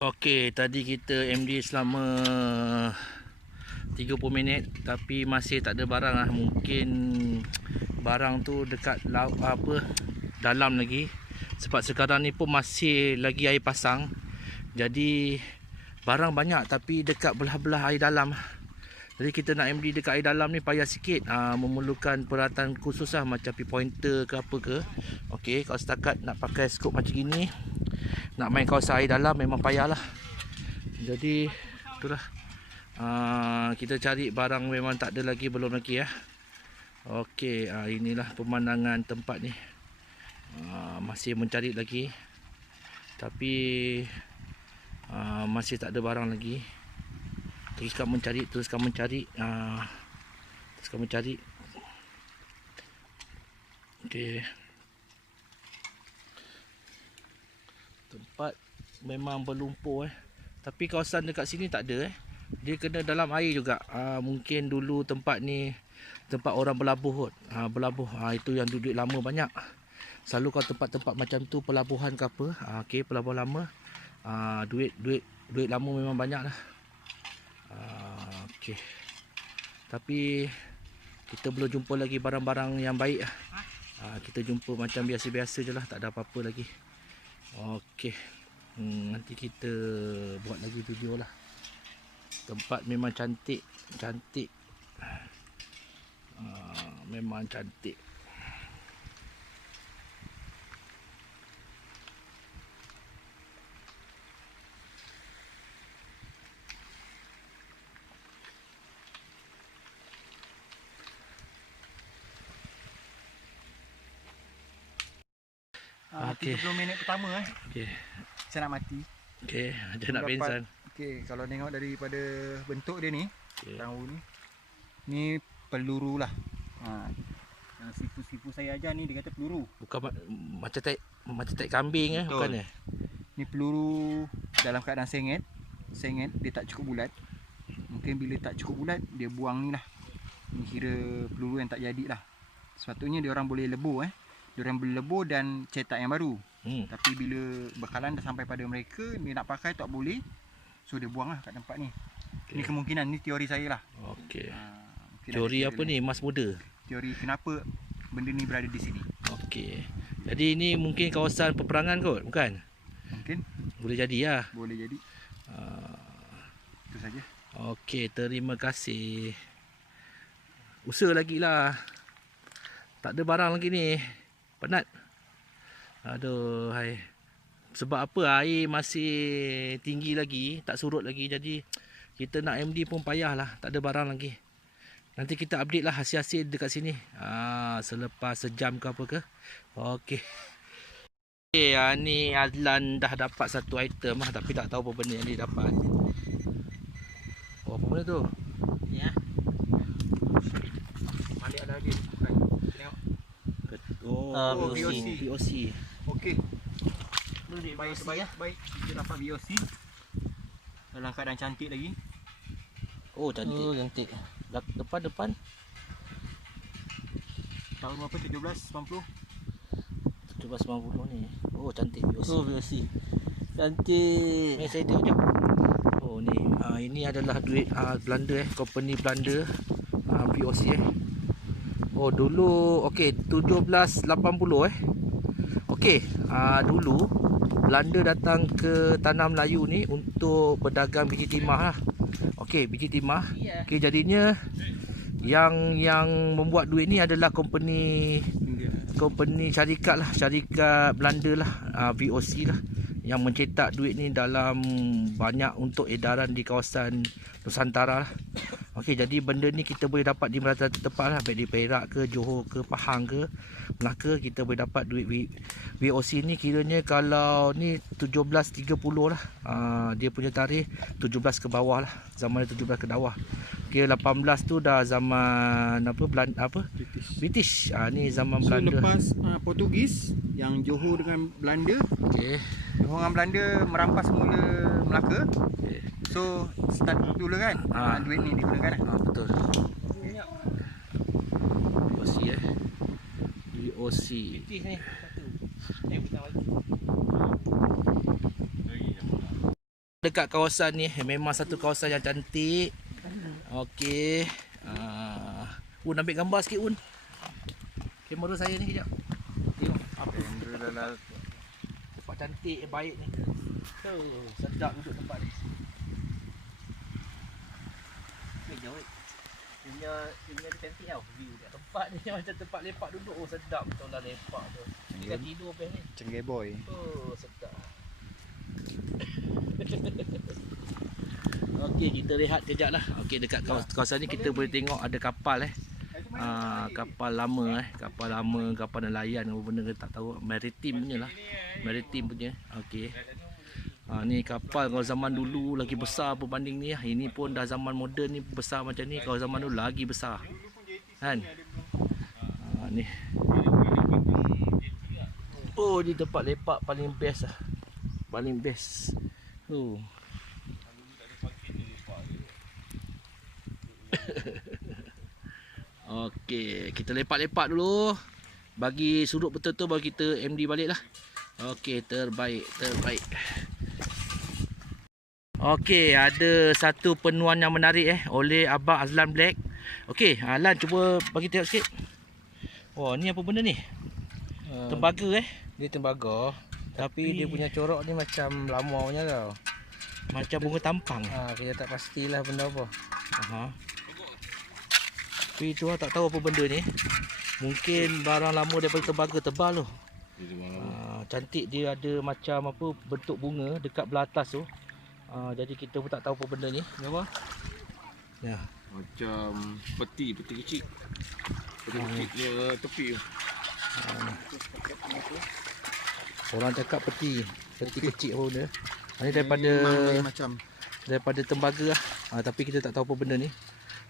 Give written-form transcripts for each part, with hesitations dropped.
Okey, tadi kita MD selama 30 minit tapi masih tak ada barang lah. Mungkin barang tu dekat laut dalam lagi. Sebab sekarang ni pun masih lagi air pasang. Jadi barang banyak tapi dekat belah-belah air dalam. Jadi kita nak MD dekat air dalam ni payah sikit. Memerlukan peralatan khusus lah, macam pointer ke apa ke. Okey, kalau setakat nak pakai skop macam gini, nak main kawasan air dalam memang payah lah. Jadi itulah, kita cari barang memang tak ada lagi, belum lagi ya. Okey, inilah pemandangan tempat ni. Masih mencari lagi, tapi masih tak ada barang lagi. Teruskan mencari, teruskan mencari. Okey, tempat memang berlumpur tapi kawasan dekat sini tak ada Dia kena dalam air juga. Mungkin dulu tempat ni tempat orang berlabuh kot. Itu yang duduk lama banyak. Selalu kalau tempat-tempat macam tu, pelabuhan ke apa, okey, pelabuhan lama, duit lama memang banyak lah. Okey, tapi kita belum jumpa lagi barang-barang yang baik lah. Kita jumpa macam biasa-biasa je lah, tak ada apa-apa lagi. Okey, nanti kita buat lagi video lah. Tempat memang cantik, memang cantik. Okay. 30 minit pertama Okay. saya nak mati. Okey, dia nak pingsan. Okey, kalau tengok daripada bentuk dia ni, tahu ni. Ni peluru lah. Yang sifu-sifu saya ajar ni dia kata peluru. Bukan macam tai kambing bukan ya? Ni peluru dalam keadaan sengit. Dia tak cukup bulat. Mungkin bila tak cukup bulat dia buang ni lah. Ni kira peluru yang tak jadi lah. Sepatutnya dia orang boleh lebur Diorang boleh lebur dan cetak yang baru. Tapi bila bekalan dah sampai pada mereka, dia nak pakai tak boleh, so dia buang lah kat tempat ni. Ini kemungkinan, ni teori saya lah. Okey. Teori apa ni, Mas Muda? Teori kenapa benda ni berada di sini. Okey. Jadi ini mungkin kawasan peperangan kot, bukan? Mungkin. Boleh jadi lah. Boleh jadi. Itu saja. Okey, terima kasih. Usaha lagi lah. Tak ada barang lagi ni. Penat. Aduh, hai. Sebab apa, air masih tinggi lagi, tak surut lagi. Jadi kita nak MD pun payah lah, tak ada barang lagi. Nanti kita update lah hasil-hasil dekat sini. Selepas sejam ke apa ke. Okey. Okay, ni Azlan dah dapat satu item lah, tapi tak tahu apa benda yang dia dapat. Oh, apa benda tu? Ya. Balik ada lagi. Tengok. VOC. Okey. Baik. Kita dapat VOC. Dalam keadaan cantik lagi. Oh, cantik. Depan. Tahun berapa? 1790 ni. Oh, cantik VOC. VOC. Cantik. Ni saya tengok jap. Oh, ni. Ini adalah duit Belanda company Belanda. VOC Oh, dulu okey 1780 Okey, dulu Belanda datang ke tanah Melayu ni untuk berdagang biji timah lah. Okey, biji timah. Okey, jadinya yang membuat duit ni adalah company syarikat Belanda lah, VOC lah, yang mencetak duit ni dalam banyak untuk edaran di kawasan Nusantara lah. Okey, jadi benda ni kita boleh dapat di merata tempat lah, baik di Perak ke, Johor ke, Pahang ke, Melaka. Kita boleh dapat duit VOC ni. Kiranya kalau ni 1730 lah, dia punya tarikh 17 ke bawah lah, zaman 17 ke bawah. Okey, 18 tu dah zaman British. Ni zaman Belanda. Lepas Portugis, yang Johor dengan Belanda. Okey. Johor dengan Belanda merampas semula Melaka. So start dulu kan, duit ni digunakan. Betul. VOC. British ni satu. Bukan lagi. Dekat kawasan ni memang satu kawasan yang cantik. Okey. Un ambil gambar sikit Un. Kamera saya ni kejap. Tengok apa Alhamdulillah. tempat cantik baik ni. Sedap duduk tempat ni. Jauh. Dia cantik tau view dia. Tempat ni macam tempat lepak duduk. Oh sedap betul lah lepak tu. Kita tidur best ni. Cengai boy. Oh sedap. Okey, kita rehat kejap lah. Okey, dekat kawasan ni kita boleh tengok ada kapal kapal lama kapal nelayan apa benda ke tak tahu, maritim punya lah. Maritim punya. Okey. Ni kapal kalau zaman dulu lagi besar berbanding ni lah. Ini pun dah zaman moden ni besar macam ni, kalau zaman dulu lagi besar. Kan? Ni. Oh, ni tempat lepak paling best lah. Paling best. Okey, kita lepak-lepak dulu. Bagi sudut betul-betul baru kita MD balik lah. Okey, terbaik. Okey, ada satu penuan yang menarik oleh Abang Azlan Black. Okey, Lan cuba bagi tengok sikit. Oh, ni apa benda ni? Tembaga Dia tembaga, tapi dia punya corak ni macam lama punya tau. Macam bunga tampang. Kita tak pastilah benda apa. Tapi tu tak tahu apa benda ni. Mungkin barang lama daripada tembaga tebal tu. Cantik, dia ada macam apa bentuk bunga dekat belah atas tu. Jadi kita pun tak tahu apa benda ni. Apa? Ya. Macam peti kecil. Peti kecil dia tepi. Orang cakap peti kecil apa benda. Ni daripada tembaga lah. Tapi kita tak tahu apa benda ni.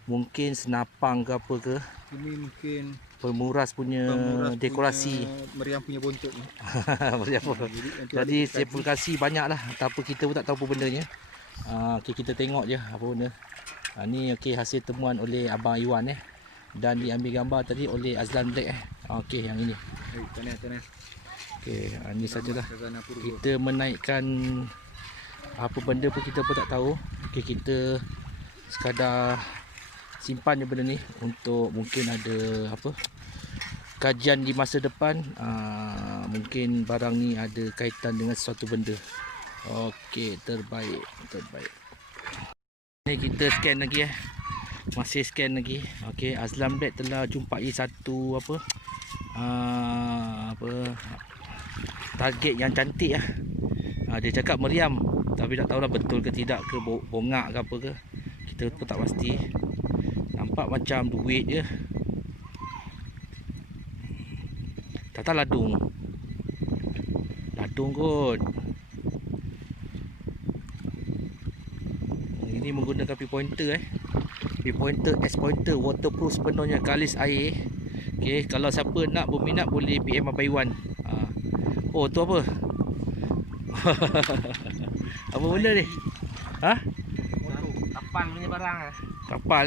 Mungkin senapang ke apa ke. Ini mungkin pemuras punya dekorasi. Meriam punya bontot ni. Jadi simplifikasi banyak lah. Tapi kita pun tak tahu apa bendanya. Okay, kita tengok je apa benda. Ni okay, hasil temuan oleh Abang Iwan dan diambil gambar tadi oleh Azlan Black Okey, yang ini. Tanah. Okey, ni sajalah. Kita menaikkan apa benda pun kita pun tak tahu. Okey, kita sekadar simpan je benda ni untuk mungkin ada apa kajian di masa depan. Mungkin barang ni ada kaitan dengan sesuatu benda. Okey, terbaik. Ni kita scan lagi masih scan lagi. Okey, Azlan Black telah jumpai satu target yang cantik lah. Dia cakap meriam, tapi tak tahulah betul ke tidak ke, bongak ke apa ke, kita pun tak pasti. Nampak macam duit je. Tak tahu ladung kot. Ini menggunakan P-pointer P-pointer, S-pointer, waterproof sepenuhnya, kalis air. Okey, kalau siapa nak berminat boleh PM Abang Iwan. Oh, tu apa? Apa benda ni? Kapal punya barang Kapal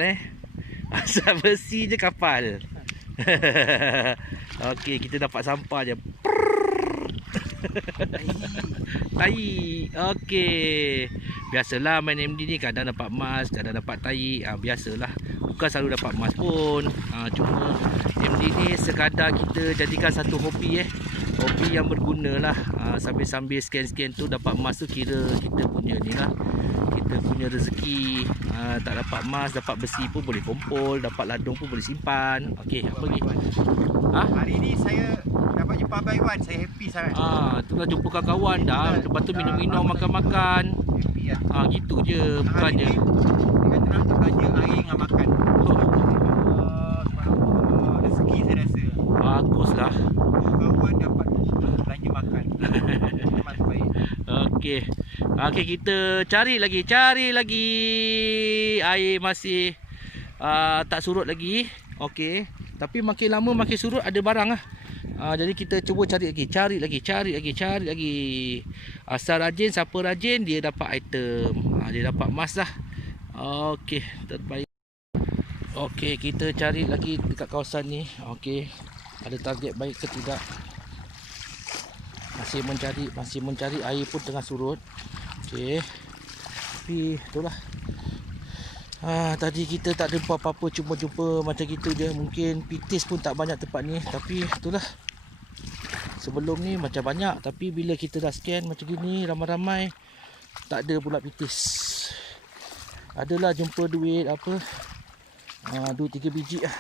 asal besi je kapal. Okey, kita dapat sampah je. Tai. Okey. Biasalah main MD ni, kadang dapat emas, kadang dapat tai. Biasalah. Bukan selalu dapat emas pun. Cuma MD ni sekadar kita jadikan satu hobi hobi yang berguna lah. Sambil-sambil scan-scan tu dapat emas tu, kira kita punya ni lah. Kita punya rezeki. Tak dapat emas, dapat besi pun boleh kumpul, dapat ladung pun boleh simpan. Okey, apa lagi? Hari ni saya dapat jumpa Abang Iwan, saya happy sangat. Itulah jumpa kawan-kawan dah. Lepas tu minum-minum, makan-makan. Happy lah. Gitu je, bukan je. Dia kata nak belanja air dengan makan. Rezeki saya rasa. Baguslah. Kawan dapat belanja makan. Memang baik. Okey. Kita cari lagi. Air masih tak surut lagi. Okey. Tapi makin lama makin surut, ada barang lah. Jadi kita cuba cari lagi. Asal rajin, siapa rajin dia dapat item. Dia dapat emas lah. Okey, terbaik. Okey, kita cari lagi dekat kawasan ni. Okey, ada target baik ke tidak? Masih mencari, air pun tengah surut. Okey, Tapi itulah. Tadi kita tak ada apa-apa, cuma jumpa macam gitu je. Mungkin pitis pun tak banyak tempat ni. Tapi itulah. Sebelum ni macam banyak. Tapi bila kita dah scan macam gini ramai-ramai, tak ada pula pitis. Adalah jumpa duit apa 2-3 biji lah.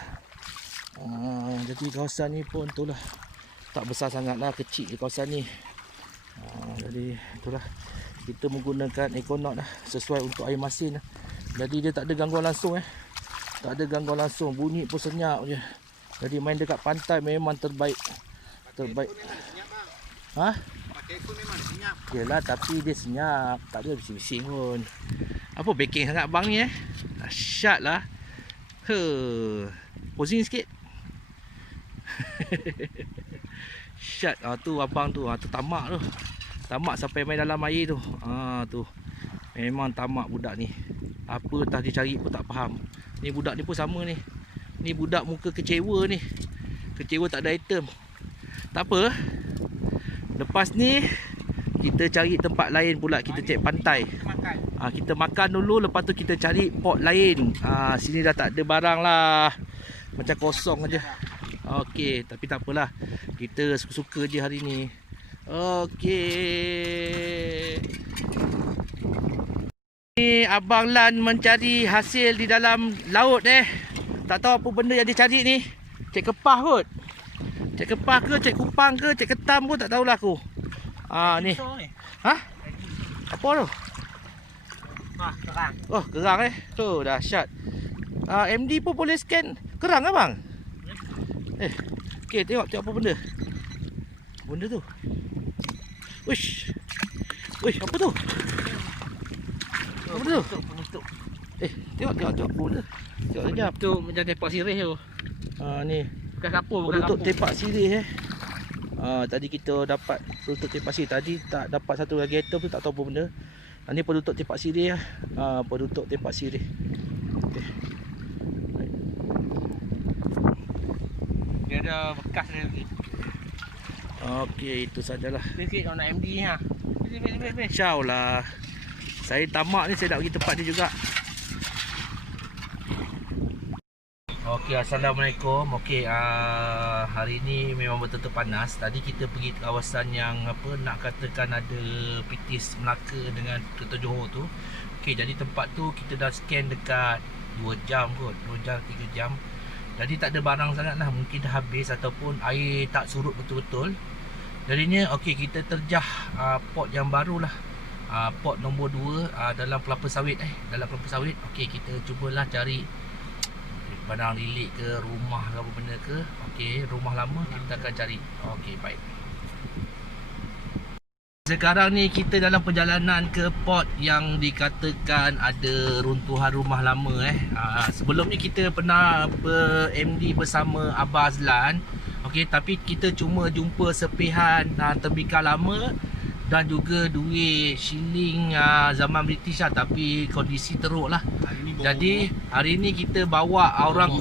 Jadi kawasan ni pun itulah, tak besar sangat lah, kecil je kawasan ni. Jadi itulah, kita menggunakan Econaut lah, sesuai untuk air masin lah. Jadi dia tak ada gangguan langsung tak ada gangguan langsung, bunyi pun senyap je. Jadi main dekat pantai memang terbaik. Pakai phone memang senyap. Yelah, tapi dia senyap, tak ada bising-bising pun. Apa baking sangat abang ni Dahsyat lah. Posing sikit. Syat. Tu abang tu, tu tamak tu. Tamak sampai main dalam air tu. Tu. Memang tamak budak ni. Apa entah dia cari pun tak faham. Ni budak ni pun sama ni. Ni budak muka kecewa ni. Kecewa tak ada item. Tak apa. Lepas ni kita cari tempat lain pula, kita cek pantai. Kita makan dulu, lepas tu kita cari pot lain. Sini dah tak ada barang lah. Macam kosong aja. Okey, tapi tak apalah. Kita suka-suka je hari ni. Okey. Ni Abang Lan mencari hasil di dalam laut Tak tahu apa benda yang dia cari ni. Cek kepah kot. Cek kepah ke, cek kupang ke, cek ketam pun tak tahulah aku. Ni. Apa tu? Kerang. Oh, kerang tu dahsyat. MD pun boleh scan kerang abang? Okey, tengok apa benda. Benda tu. Wish, apa tu? Apa benda tu? Penutup. Tengok apa benda. Tengok sekejap. Tu macam tepak sirih tu. Ni. Bukan kapur, bukan Penutup kapur. tepak sirih tadi kita dapat penutup tepak sirih. Tadi tak dapat satu lagi item tu, tak tahu apa benda. Ni penutup tepak sirih penutup tepak sirih. Dia ada bekas dia lagi. Okey, itu sajalah. Sikit kalau nak MD ni InsyaAllah. Saya tamak ni, saya nak pergi tempat dia juga. Okey, Assalamualaikum. Okey, hari ni memang betul-betul panas. Tadi kita pergi ke kawasan yang nak katakan ada pitis Melaka dengan Kereta Johor tu. Okey, jadi tempat tu kita dah scan dekat 2 jam kot, 2 jam 3 jam. Jadi tak ada barang sangat lah, mungkin dah habis ataupun air tak surut betul-betul. Jadinya okey, kita terjah pot yang baru lah. Pot nombor 2 dalam kelapa sawit dalam kelapa sawit. Okey, kita cubalah cari barang lilik ke, rumah ke apa benda ke. Okey, rumah lama kita akan cari. Okey, baik. Sekarang ni kita dalam perjalanan ke pot yang dikatakan ada runtuhan rumah lama Sebelum ni kita pernah MD bersama Abah Azlan. Okey, tapi kita cuma jumpa sepihan tembikar lama dan juga duit shilling zaman British lah, tapi kondisi teruk lah. Jadi hari ni kita bawa orang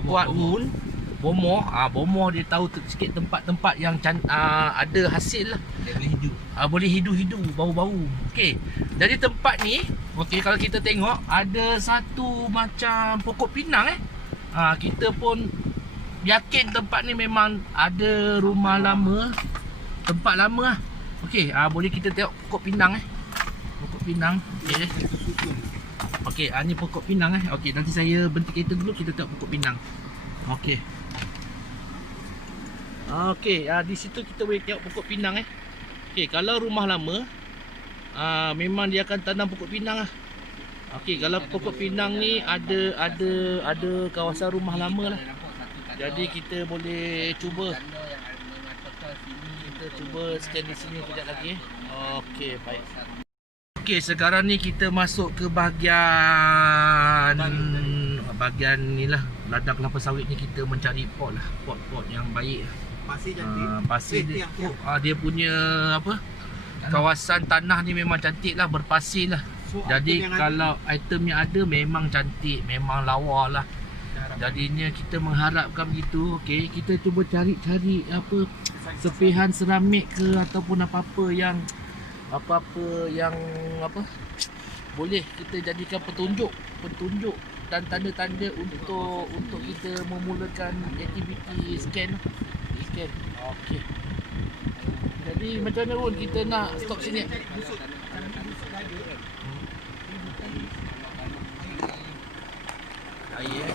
kuat Moon Bomoh. Bomoh dia tahu sikit tempat-tempat yang ada hasil lah. Dia boleh hidup. Boleh hidu-hidu, bau-bau. Okey. Jadi tempat ni, okey, kalau kita tengok ada satu macam pokok pinang kita pun yakin tempat ni memang ada rumah lama, tempat lama lah. Okey, boleh kita tengok pokok pinang Pokok pinang. Okey. Okey, ni pokok pinang Okey, nanti saya berhenti kereta dulu, kita tengok pokok pinang. Okey. Okey, di situ kita boleh tengok pokok pinang Okey, kalau rumah lama memang dia akan tanam pokok pinang lah. Okey, kalau pokok pinang ni ada kawasan rumah lama lah. Jadi kita boleh cuba. Kita cuba scan di sini kejap lagi. Okey, baik. Okey, sekarang ni kita masuk ke bahagian ni lah, ladang kelapa sawit ni. Kita mencari pot lah, pot-pot yang baik lah. Pasir cantik. Pasir dia, dia punya kawasan tanah ni memang cantik lah, berpasir lah. So, jadi kalau item yang ada memang cantik, memang lawa lah. Jadinya kita mengharapkan begitu. Okey, kita cuba cari sepihan seramik ke ataupun apa-apa yang boleh kita jadikan petunjuk dan tanda-tanda untuk kita memulakan aktiviti scan. Okey. Jadi macam mana pun kita nak stop sini. Air.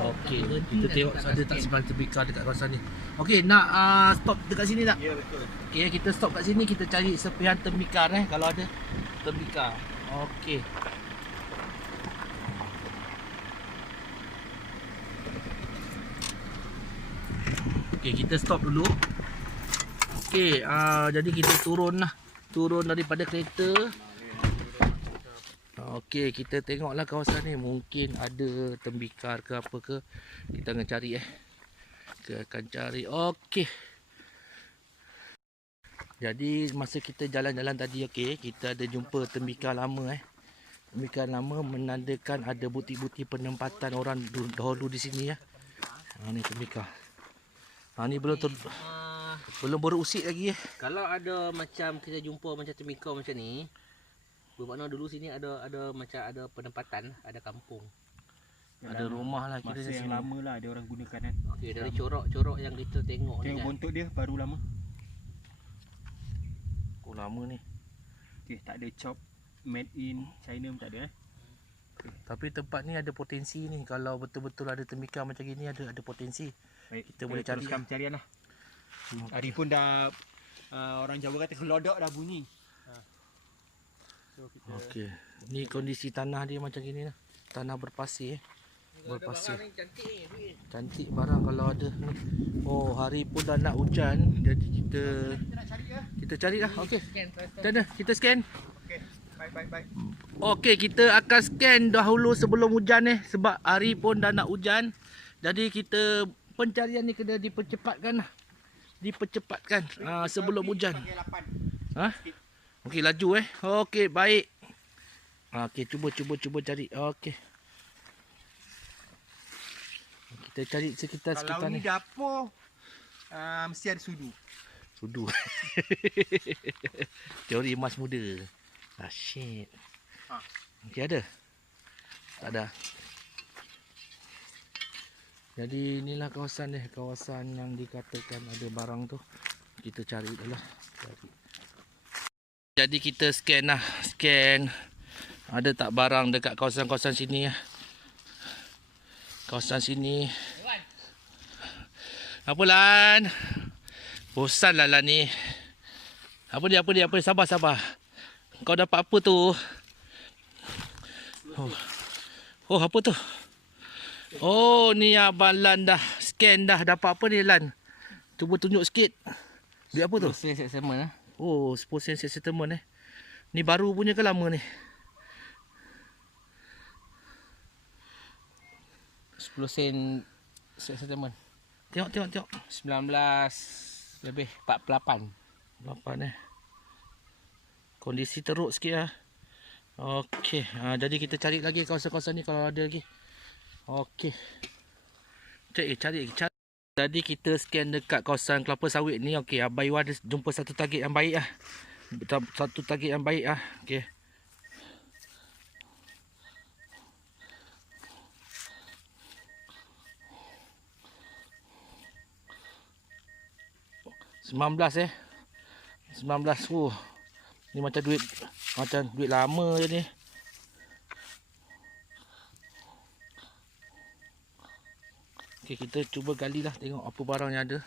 Okey, kita tengok ada tak sebarang tembikar dekat kawasan ni. Okey, nak stop dekat sini tak? Ya, betul. Okey, kita stop kat sini, kita cari serpihan tembikar kalau ada tembikar. Okey. Okey, kita stop dulu. Okey, jadi kita turun daripada kereta. Okey, kita tengoklah kawasan ni, mungkin ada tembikar ke apa ke. Kita akan cari Kita akan cari. Okey. Jadi masa kita jalan-jalan tadi, okey, kita ada jumpa tembikar lama Tembikar lama menandakan ada bukti-bukti penempatan orang dahulu di sini ni tembikar. Ni belum berusik lagi Kalau ada macam kita jumpa macam tembikar macam ni, bermakna dulu sini ada macam ada penempatan, ada kampung. Ada rumah lah Masa kita yang lama lah ada orang gunakan kan. Okey, dari corak-corak yang kita tengok ni Tengok kan. bontot dia baru lama. lama ni. Okey, tak ada chop made in China pun tak ada Tapi tempat ni ada potensi ni. Kalau betul-betul ada tembikar macam gini, ada potensi. Baik, Kita boleh cari teruskan pencarian lah. Hari pun dah orang Jawa kata kelodok dah bunyi. So kita Okey. Ni kondisi tanah dia macam gini lah. Tanah berpasir Berpasir. Cantik barang kalau ada ni. Oh, hari pun dah nak hujan. Jadi kita cari lah. Okey. Macam mana? Kita scan. okey. Baik. Okey, kita akan scan dahulu sebelum hujan sebab hari pun dah nak hujan. Jadi kita pencarian ni kena dipercepatkan lah. Sebelum hujan. Okey, laju Okey, baik. Okey, cuba cari. Okey. Kita cari sekitar-sekitar Kalau ni. ni dapur mesti ada sudu. Teori emas muda. Shit. Okey, ada? Tak ada. Jadi inilah kawasan kawasan yang dikatakan ada barang tu. Kita cari dah lah. Jadi kita scan ada tak barang dekat kawasan-kawasan sini Kawasan sini. Apa Lan? Bosan lah ni. Apa dia? Sabar. Kau dapat apa tu? Oh, apa tu? Oh, ni Abang Lan dah scan dah. Dapat apa ni Lan? Cuba tunjuk sikit. Duit apa tu? Proses settlement Oh, 10% settlement Ni baru punya ke lama ni? 10 sen settlement. Tengok. 19 lebih 48. 8 Kondisi teruk sikit Okey, jadi kita cari lagi kawasan-kawasan ni kalau ada lagi. Okey. Cari. Jadi kita scan dekat kawasan kelapa sawit ni. Okey, Abang Iwan ada jumpa satu target yang baik Okey. $19 $19. Ni macam duit lama je ni. Okey, kita cuba gali lah, tengok apa barang yang ada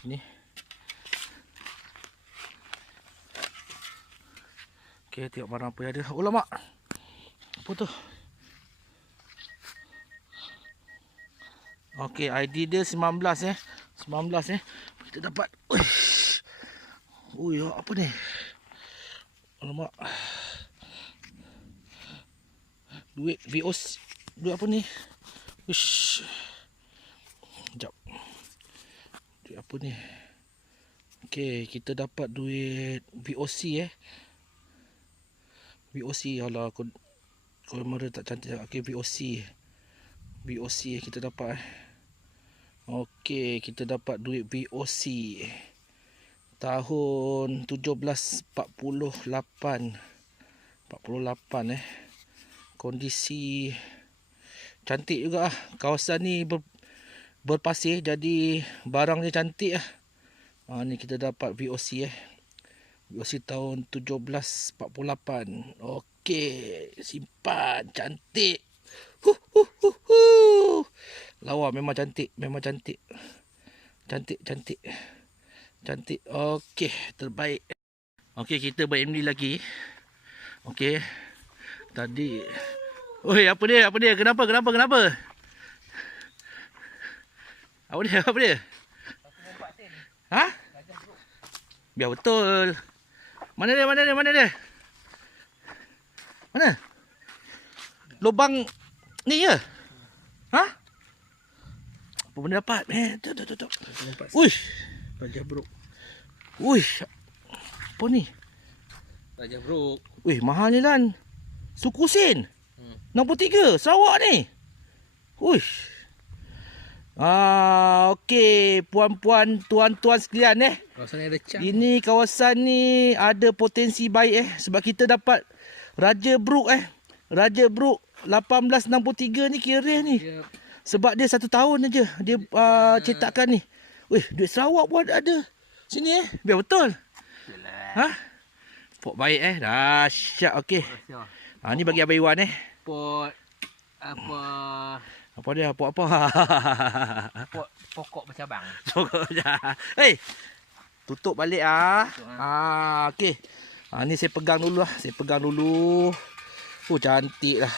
sini. Okey, tengok barang apa yang ada. Oh lama. Apa tu? Okey, ID dia 19 19 Kita dapat. Ui, apa ni? Alamak. Duit VOC. Duit apa ni? Uish. Sekejap. Duit apa ni? Okey, kita dapat duit VOC VOC. Alah, kamera tak cantik. Okey, VOC kita dapat Okey, kita dapat duit VOC tahun 1748. 48 Kondisi cantik juga ah. Kawasan ni berpasir, jadi barang dia cantik ah. Ni kita dapat VOC VOC tahun 1748. Okey, simpan, cantik. Lawa memang cantik, memang cantik. Cantik, cantik. Cantik. Okey, terbaik. Okey, kita ber-MD lagi. Okey. Tadi oi, apa dia? Apa dia? Kenapa? Kenapa? Kenapa? Apa dia? Apa dia? Ha? Biar betul. Mana dia? Mana dia? Mana dia? Mana? Lubang ni ya? Ha? Apa benda dapat? Tuk. Uish. Raja Brook. Uish. Apa ni? Raja Brook. Weh, mahal ni Lan. Suku Sin. 63 Sarawak ni. Uish. Okey, puan-puan, tuan-tuan sekalian Kawasan ni ada cam. Ini kawasan ni ada potensi baik sebab kita dapat Raja Brook Raja Brook 1863 ni kira ni. Dia Sebab dia 1 tahun aja dia cetakkan ni. Weh, duit Sarawak pun ada. Sini biar betul. Ha? Pok baik dahsyat. Okey. Ni bagi Abang Iwan pot apa Apa dia? Pok apa? pot pokok bercabang. Pokok dah. Hei. Tutup balik okey. Ni saya pegang dulu lah. Saya pegang dulu. Cantik lah.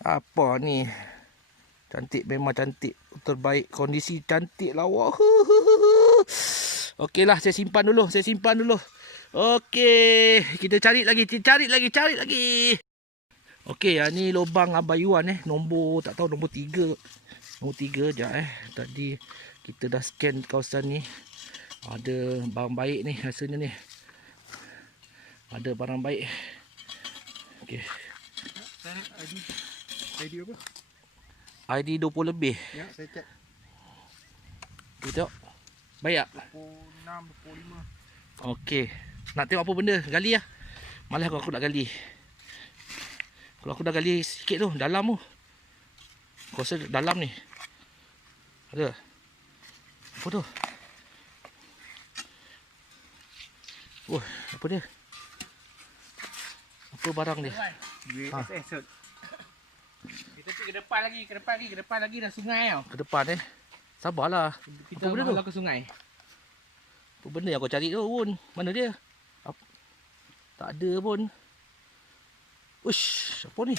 Apa ni? Cantik, memang cantik. Terbaik. Kondisi cantik lawa. Okey lah, saya simpan dulu. Saya simpan dulu. Okey, kita cari lagi. Cari lagi. Okey, ni lubang Abang Iwan nombor tak tahu nombor 3. Nombor 3 jap Tadi kita dah scan kawasan ni. Ada barang baik ni rasanya ni. Ada barang baik. Okey. ID apa? ID 20 lebih. Ya, saya cek. Kita tengok. Baik tak? 26, 25. Okey. Nak tengok apa benda? Gali lah. Malah kalau aku nak gali. Kalau aku dah gali sikit tu, dalam tu. Aku rasa dalam ni. Ada. Apa tu? Wah, apa dia? Apa barang dia? USS. Kita pergi ke depan lagi dah sungai tau. Ke depan Sabarlah. Kita Apa benda tu? malah ke sungai. Apa benda yang kau cari tu pun? Mana dia? Tak ada pun. Uish, apa ni?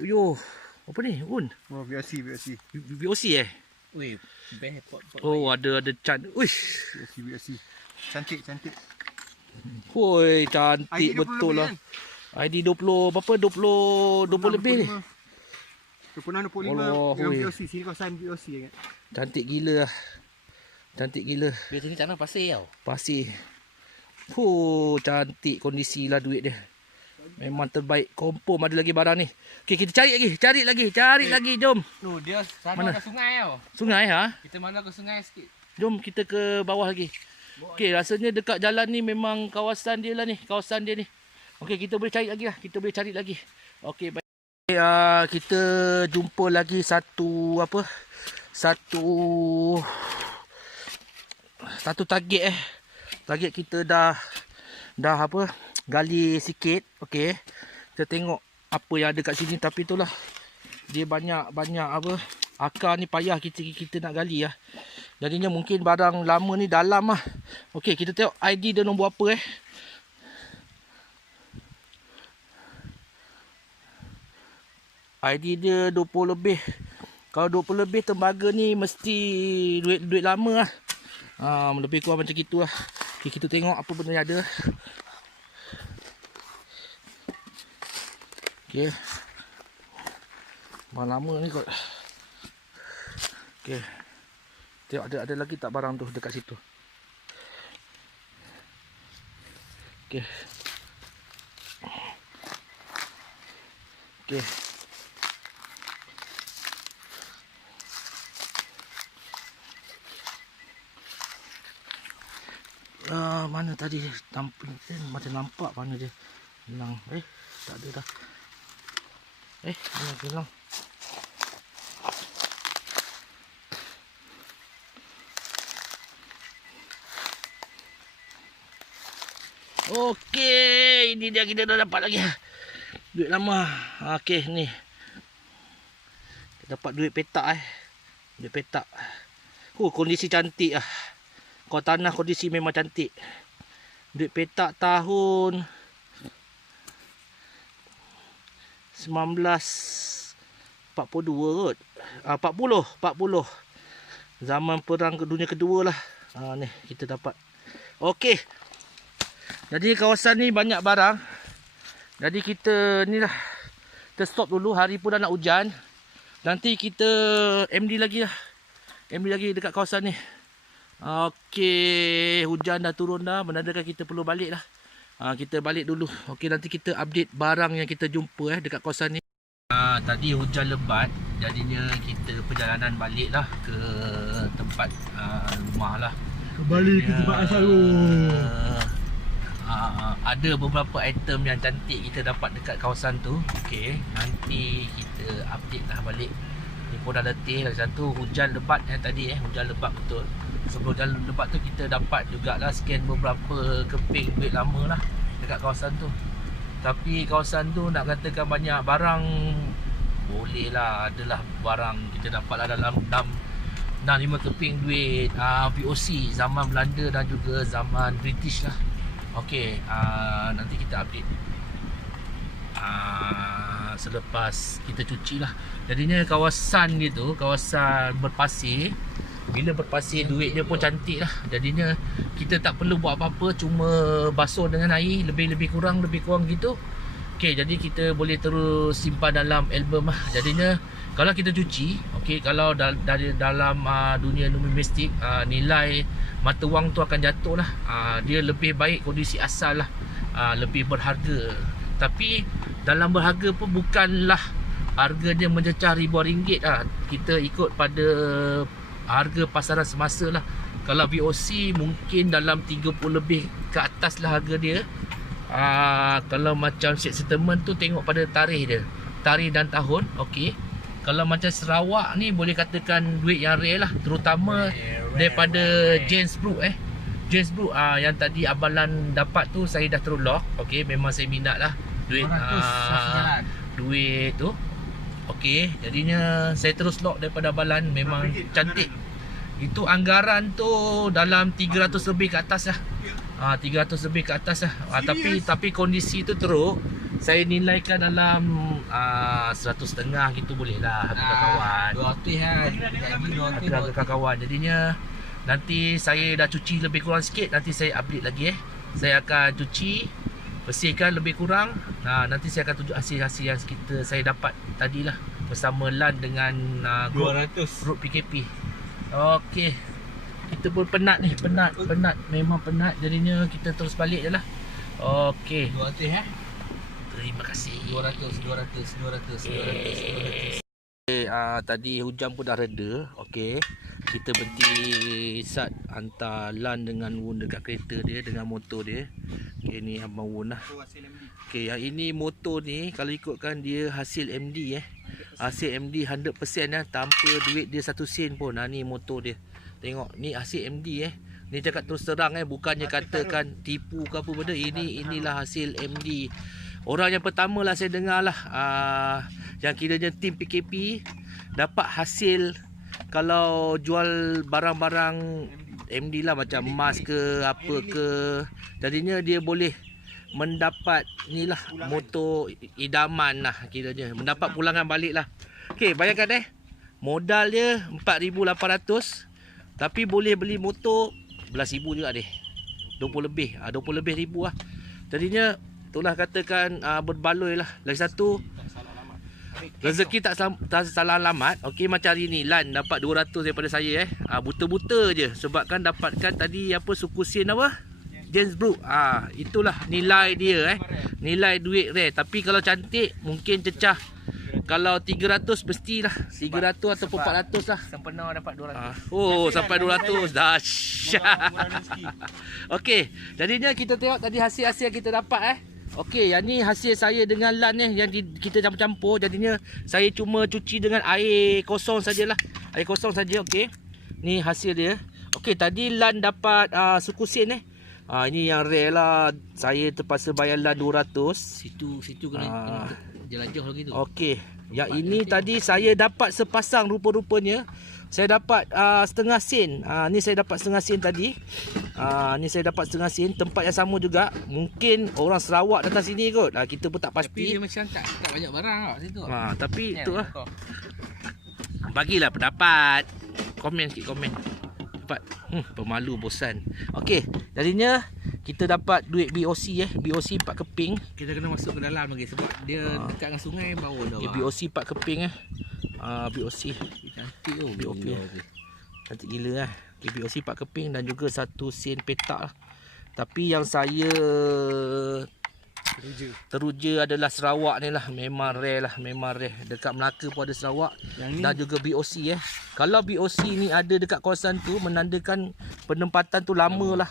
Yo, apa ni? Un. Oh, VOC. VOC Weh, best pot Oh, ada Uish. VOC. Cantik. Woi, cantik ID 20 betul lebih lah. kan? ID 20 berapa? 20 lebih ni. 26, 25. Allah, Yang oi. VOC. Sini kawasan VOC kan? Cantik gila lah. Cantik gila. Dia sini tanah pasir tau. Pasir. Cantik kondisi lah duit dia. Memang terbaik. Confirm ada lagi barang ni. Okey, kita cari lagi. Jom. Tu dia sana Mana? ada sungai tau. Sungai Kita malah ke sungai sikit. Jom kita ke bawah lagi. Okey, rasanya dekat jalan ni memang kawasan dia lah ni. Kawasan dia ni. Okey, kita boleh cari lagi. Okey, baik. Okay, kita jumpa lagi satu target Target kita dah gali sikit. Okey. Kita tengok apa yang ada kat sini, tapi itulah dia banyak akar ni payah kita nak gali lah. Jadinya mungkin barang lama ni dalam lah. Okey, kita tengok ID dia nombor apa ID dia 20 lebih. Kalau 20 lebih tembaga ni mesti duit lama lah. Lebih kurang macam gitulah. Okay, kita tengok apa benda yang ada. Okay. Barang lama ni kot. Okay. Tengok ada lagi tak barang tu dekat situ. Okay. Okay. Mana tadi tampil macam nampak mana dia hilang. Tak ada dah. Mana hilang. Okey, ini dia, kita dah dapat lagi duit lama. Okey, ni kita dapat duit petak duit petak. Kondisi cantik ah. Kau tanah kondisi memang cantik. Duit petak tahun 1942 kot. 40. Zaman perang dunia kedua lah. Ni kita dapat. Okey. Jadi kawasan ni banyak barang. Jadi kita ni lah, kita stop dulu, hari pun dah nak hujan. Nanti kita MD lagi lah. MD lagi dekat kawasan ni. Okey, hujan dah turun dah, menandakan kita perlu balik lah. Kita balik dulu. Okey, nanti kita update barang yang kita jumpa dekat kawasan ni. Tadi hujan lebat, jadinya kita perjalanan balik lah ke tempat rumah lah. Kembali ke tempat asal. Ada beberapa item yang cantik kita dapat dekat kawasan tu. Okey, nanti kita update lah balik. Ni pun dah letih. Lagi satu hujan lebat tadi hujan lebat betul. Sebelum hujan lebat tu kita dapat jugalah scan beberapa keping duit lama lah dekat kawasan tu. Tapi kawasan tu nak katakan banyak barang, boleh lah, adalah barang kita dapat lah dalam 6-5 keping duit VOC zaman Belanda dan juga zaman British lah. Okey, nanti kita update selepas kita cuci lah. Jadinya kawasan gitu, kawasan berpasir. Bila berpasir duit dia pun cantik lah. Jadinya kita tak perlu buat apa-apa, cuma basuh dengan air lebih kurang gitu. Okey, jadi kita boleh terus simpan dalam album lah. Jadinya kalau kita cuci, okey, kalau dari dalam dunia numismatik, nilai mata wang tu akan jatuh lah. Dia lebih baik kondisi asal lah, lebih berharga. Tapi dalam berharga pun bukanlah harga dia mencecah ribuan ringgit lah. Kita ikut pada harga pasaran semasa lah. Kalau VOC mungkin dalam 30 lebih ke atas lah harga dia. Kalau macam settlement tu tengok pada tarikh dia, tarikh dan tahun. Okey, kalau macam Sarawak ni boleh katakan duit yang rare lah, terutama daripada James Brook James Brook yang tadi Abalan dapat tu saya dah terus lock. Okey, memang saya minat lah duit duit tu. Okey, jadinya saya terus lock daripada Abalan, memang cantik. Itu anggaran tu dalam 300 lebih ke atas lah. 300 lebih ke atas lah. Tapi kondisi tu teruk, saya nilaikan dalam 100.5 gitu boleh lah kawan. 200 harga kawan. Jadinya nanti saya dah cuci lebih kurang sikit, nanti saya update lagi Saya akan cuci, bersihkan lebih kurang. Nanti saya akan tunjuk hasil-hasil yang saya dapat tadilah bersama LAN dengan grup PKP. Okey. Kita pun penat ni, penat, memang penat. Jadinya kita terus balik je lah. Okey. 200 Terima kasih. 200. Tadi hujan pun dah reda. Okey, kita berhenti sat hantar LAN dengan Wun dekat kereta dia, dengan motor dia. Okey, ni Abang Wun lah. Okey, yang ini motor ni kalau ikutkan dia hasil MD hasil MD 100% tanpa duit dia 1 sen pun. Ni motor dia. Tengok ni hasil MD Ni cakap terus terang bukannya katakan tipu ke apa benda. Inilah hasil MD. Orang yang pertama lah saya dengar lah, yang kiranya tim PKP dapat hasil kalau jual barang-barang MD lah, macam emas ke apa ke. Jadinya dia boleh mendapat ni lah motor idaman lah kiranya, mendapat pulangan balik lah. Okey, bayangkan modal dia 4,800, tapi boleh beli motor 11,000 juga 20 lebih ribu lah. Jadinya itulah katakan berbaloi lah. Lagi satu, rezeki tak salah alamat. Okey, macam hari ni LAN dapat 200 daripada saya buta-buta je, sebabkan dapatkan tadi suku sen James Brook. Itulah nilai dia nilai duit rare. Tapi kalau cantik mungkin cecah Kalau 300 mestilah 300 ataupun 400 lah. Sempena dapat 200. Oh, sampai 200. Dahsyat. Okey, jadinya kita tengok tadi hasil-hasil yang kita dapat Okey, yang ni hasil saya dengan Lan yang kita campur-campur. Jadinya saya cuma cuci dengan air kosong sajalah. Air kosong saja, okey. Ni hasil dia. Okey, tadi Lan dapat suku sen ini yang rare lah. Saya terpaksa bayar Lan 200. Situ kena jelajah lagi tu. Okey, yang ini tadi saya dapat sepasang rupa-rupanya. Saya dapat setengah sen. Ni saya dapat setengah sen tadi. Ni saya dapat setengah sen. Tempat yang sama juga. Mungkin orang Sarawak datang sini kot. Kita pun tak Tapi pasti. dia macam tak banyak barang kat situ. Tapi tu lah. Bagilah pendapat. Komen sikit komen. Dapat pemalu bosan. Okey, jadinya kita dapat duit BOC BOC 4 keping. Kita kena masuk ke dalam lagi sebab dia dekat dengan sungai bawah dah. BOC 4 keping BOC. Cantik tu BOP. Cantik gila Okay, BOC 4 keping dan juga 1 sen petak lah. Tapi yang saya teruja adalah Sarawak ni lah. Memang rare lah, memang rare. Dekat Melaka pun ada Sarawak. Yang ni dan juga BOC Kalau BOC ni ada dekat kawasan tu, menandakan penempatan tu lama lah.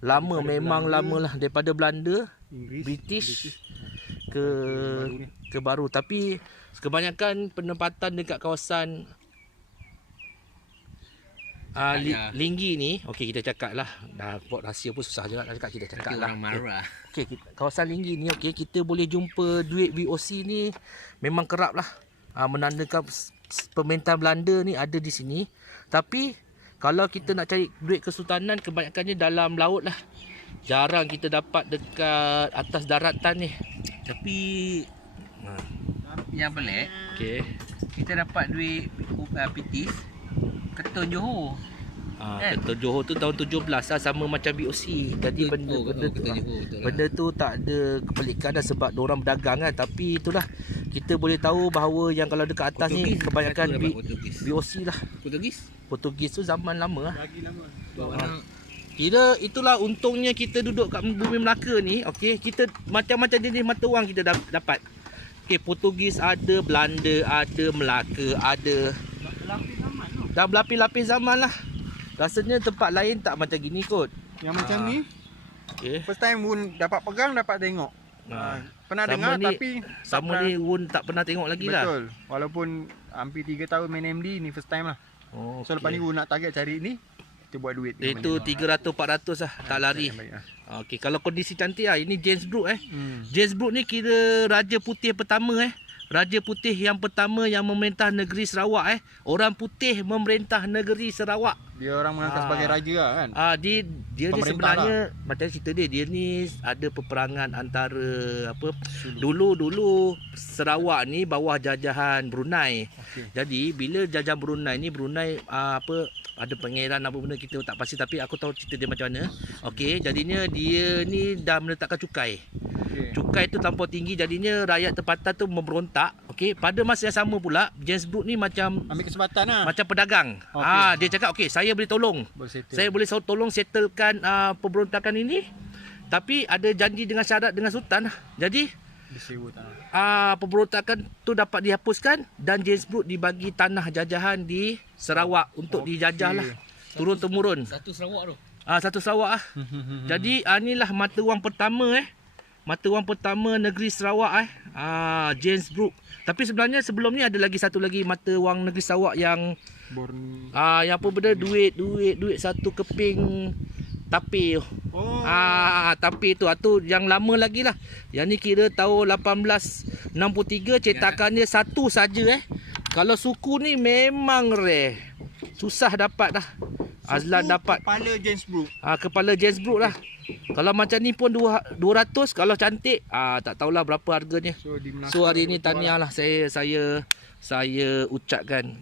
Lama memang Belanda, lama lah. Daripada Belanda, Inggeris, British ke baru. Tapi kebanyakan penempatan dekat kawasan Linggi ni. Okey, kita cakap lah. Dah buat rahsia pun susah je nak cakap. Kita cakap lah. Orang marah. Okey, kawasan Linggi ni kita boleh jumpa duit BOC ni memang kerap lah. Menandakan pemerintahan Belanda ni ada di sini. Tapi kalau kita nak cari duit kesultanan, kebanyakannya dalam laut lah. Jarang kita dapat dekat atas daratan ni. Tapi yang pelik, kita dapat duit pitis Keton Johor. Keton Johor tu tahun 17 lah, sama macam BOC. Jadi benda tu tak ada kepelikan dah sebab diorang berdagang kan. Tapi itulah, kita boleh tahu bahawa yang kalau dekat atas ni kebanyakan BOC lah. Portugis tu zaman lama lah. lagi lama. Kira itulah untungnya kita duduk kat bumi Melaka ni. Okey, kita macam-macam jenis mata wang kita dapat. Okey, Portugis ada, Belanda ada, Melaka ada. Dah berlapis-lapis zaman lah. Rasanya tempat lain tak macam gini kot. Yang macam ni first time Wun dapat pegang, dapat tengok. Pernah dengar ni, tapi sama ni Wun tak pernah tengok lagi lah. Betul. Walaupun hampir 3 tahun main MD ni first time lah. So lepas ni Wun nak target cari ni, kita buat duit. Itu 300-400 lah, tak lari. Okey, kalau kondisi cantik lah. Ini James Brooke James Brooke ni kira raja putih pertama Raja putih yang pertama yang memerintah negeri Sarawak Orang putih memerintah negeri Sarawak. Dia orang mengangkat sebagai raja lah kan. Dia ni sebenarnya macam cerita dia ni ada peperangan antara dulu Sarawak ni bawah jajahan Brunei. Jadi bila jajah Brunei ni, Brunei ada pangeran apa benda kita tak pasti, tapi aku tahu cerita dia macam mana. Okey, jadinya dia ni dah meletakkan cukai. Cukai tu terlampau tinggi, jadinya rakyat tempatan tu memberontak. Okey, pada masa yang sama pula James Brooke ni macam ambil kesempatan lah. Macam pedagang. Dia cakap okey, saya boleh tolong. Saya boleh tolong settlekan pemberontakan ini. Tapi ada janji dengan syarat dengan sultan. Jadi disewa tanah. Pemberontakan tu dapat dihapuskan dan James Brooke dibagi tanah jajahan di Sarawak untuk dijajah lah. Turun temurun. Satu Sarawak tu. Satu Sarawak Jadi inilah mata wang pertama mata wang pertama negeri Sarawak James Brooke. Tapi sebenarnya sebelum ni ada lagi satu lagi mata wang negeri Sarawak yang yang apa benda duit 1 keping tapir. Tapir tu yang lama lagi lah. Yang ni kira tahun 1863, cetakannya satu saja Kalau suku ni memang rare. Susah dapat dah. Azlan dapat kepala James Brooke. Kepala James Brooke lah. Kalau macam ni pun 200, kalau cantik tak tahulah berapa harganya. So hari ni tahniah lah saya ucapkan.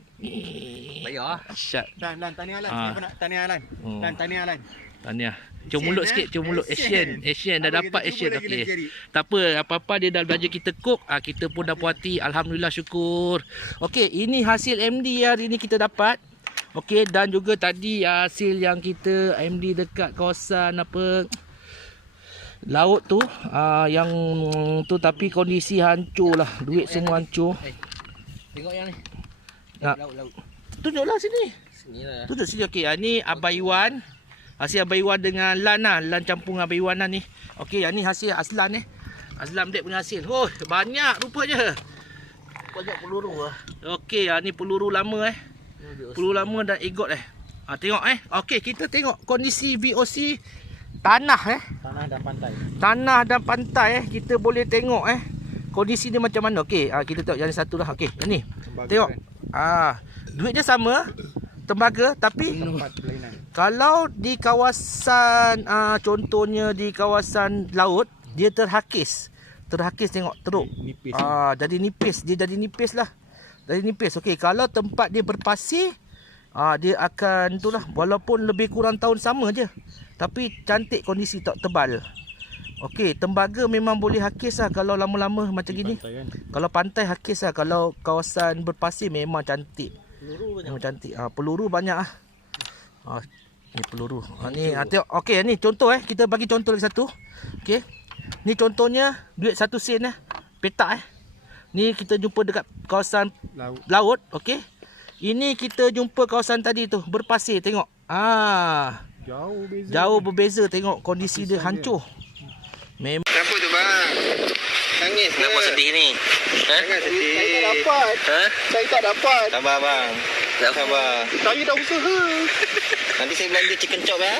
Bayar. Syat. Dan tahniah Lan. Siapa nak tahniah Lan? Dan tahniah Lan. Tahniah. Cium mulut sikit, cium mulut. Asian dah dapat Asian. Okey. Tak apa, dia dah belajar kita cook. Kita pun dah puas hati. Alhamdulillah, syukur. Okey, ini hasil MD hari ni kita dapat. Okey, dan juga tadi hasil yang kita MD dekat kawasan laut tu, yang tu tapi kondisi hancur lah, duit semua hancur. Tengok yang ni. Nak. Laut. Tunjuklah sini. Sini lah. Tunjuk sini. Okey, ni Abang Iwan. Hasil Abang Iwan dengan Lan lah. Lan campur dengan Abang Iwan lah ni. Okey, yang ni hasil Aslan Aslan dek punya hasil. Oh, banyak rupanya. Banyak peluru lah. Okey, ni peluru lama Peluru lama dan egot tengok Okey, kita tengok kondisi VOC tanah Tanah dan pantai. Tanah dan pantai kita boleh tengok kondisi dia macam mana. Okey, kita tengok yang satu lah. Okey, yang ni. Tembaga Tengok. kan? Duit dia sama tembaga tapi Tempat berlainan. kalau di kawasan contohnya di kawasan laut dia terhakis tengok teruk. Nipis. Jadi nipis, dia jadi nipis lah. Jadi nipis. Okey, kalau tempat dia berpasir dia akan itulah walaupun lebih kurang tahun sama je. Tapi cantik kondisi tak tebal. Okey, tembaga memang boleh hakis lah kalau lama-lama macam gini. Pantai kan? Kalau pantai hakis lah, kalau kawasan berpasir memang cantik. Peluru banyak. Memang cantik. Peluru banyak ni peluru. Ni tengok. Okey, ni contoh kita bagi contoh lagi satu. Okey. Ni contohnya duit 1 sen petak Ni kita jumpa dekat kawasan laut, okey. Ini kita jumpa kawasan tadi tu berpasir, tengok. Jauh beza. Jauh berbeza, tengok kondisi dia hancur. Memang. Kenapa tu bang? Nangis ke? Kenapa sedih ni? Jangan sedih. Saya tak dapat. Saya tak dapat. Sabar bang. Sabar. Saya dah usaha. Nanti saya belanja chicken chop ya.